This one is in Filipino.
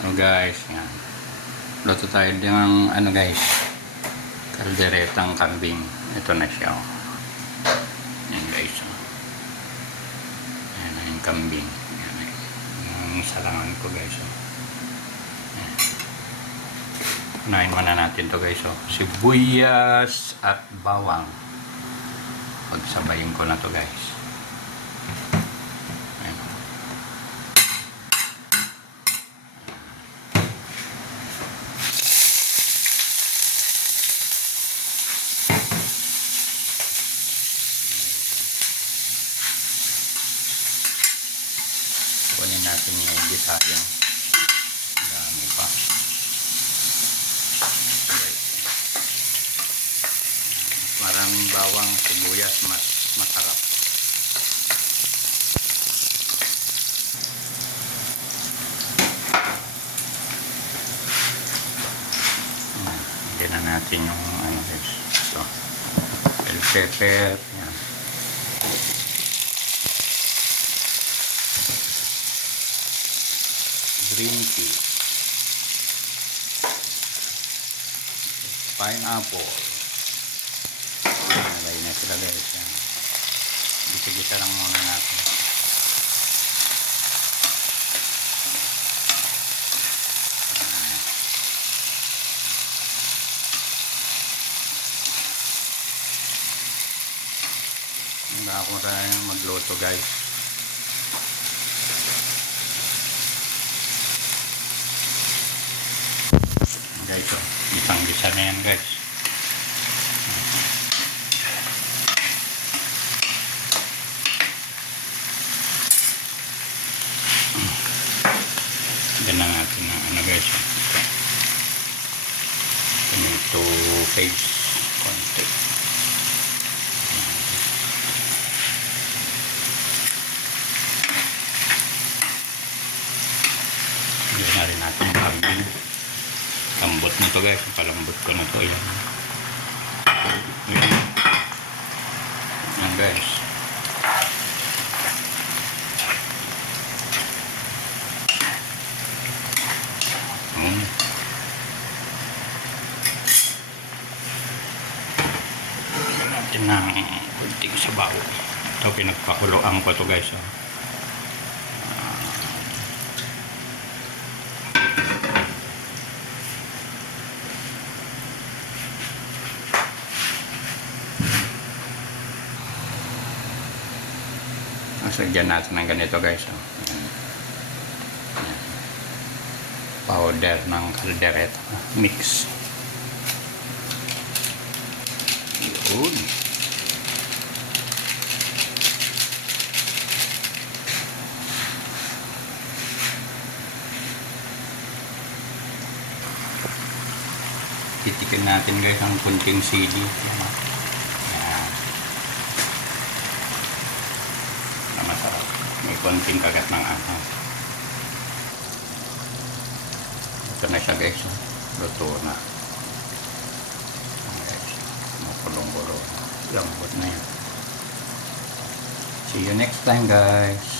Oh guys, yan. Luto tayo ng ano guys, kalderetang kambing. Ito na siya. Oh. Yan guys. Oh. Yan na yung kambing. Yan na yung salangan ko guys. Oh. Yan. Unahin muna natin to guys. Oh. Sibuyas at bawang. Pagsabayin ko na to guys. Kunin natin yung gisayang. Dami pa. Maraming bawang, sibuyas, mas masarap. Lagyan na natin yung ano guys. Ito. Bell pepper. Yan. Green tea, pineapple. Nalagay na sila guys. Gisa-gisa lang muna natin. Hindi ako rin magluto guys. Guys, oh, isang gisa na yan guys. Ganyan natin na ano guys. Tomato paste konti. Ganyan na rin natin yung kambing. Lambot na to guys, palambot ko na to. Ayan. Ayan guys. Lagyan natin ng kunting sabaw. Ito pinagpakuloan ko to guys. Oh. Lagyan natin ng ganito guys. Oh. Ayan. Ayan. Powder ng kaldereta. Mix. Yun. Titikin natin guys ang kunting sili. Masarap. May konting kagat ng anghang. Ito na siya guys. Luto na. Makulong-kulo. Lambot na yan. See you next time guys.